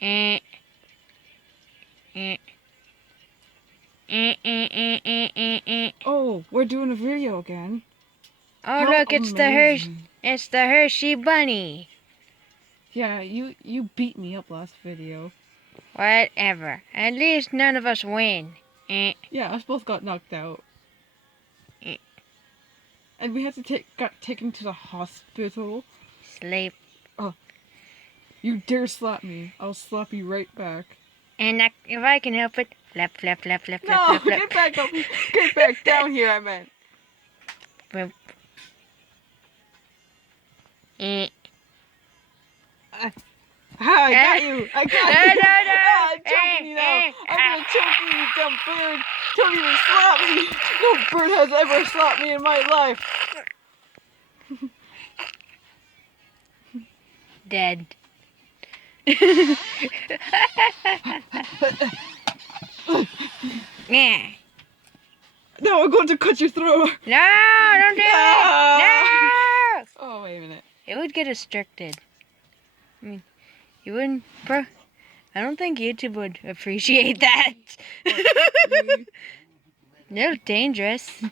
Eh, eh, Oh, we're doing a video again. Oh, How look, amazing. it's the Hershey Bunny. Yeah, you beat me up last video. Whatever. At least none of us win. Eh, Yeah, us both got knocked out. And we had to got taken to the hospital. sleep. You dare slap me, I'll slap you right back. And if I can help it, flap, flap, flap, flap, flap, No, flap, flap. get back up, get back down here, I meant. Boop. Eh. I got you! I got No, you! no, no! I'm choking you now! I'm gonna choke you, you dumb bird! Don't even slap me! No bird has ever slapped me in my life! Dead. Yeah. No, I'm going to cut your throat! No, don't do it! No! Oh, wait a minute. It would get restricted. I mean, you wouldn't, bro. I don't think YouTube would appreciate that. They're dangerous.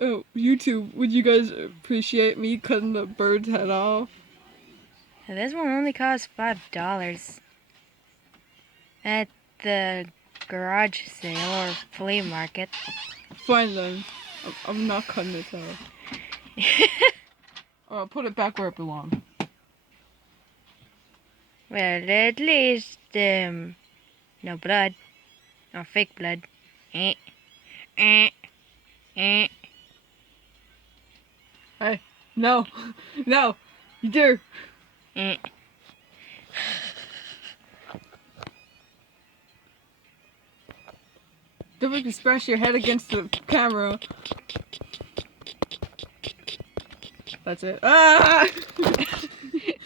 Oh, YouTube, would you guys appreciate me cutting the bird's head off? This one only costs $5 at the garage sale or flea market. Fine then. I'm not cutting it off. Or I'll put it back where it belongs. Well, at least, no blood. No fake blood. Eh. Eh. Eh. Hey, no, no, you dare. Eh. Don't make me smash your head against the camera. That's it. Ah!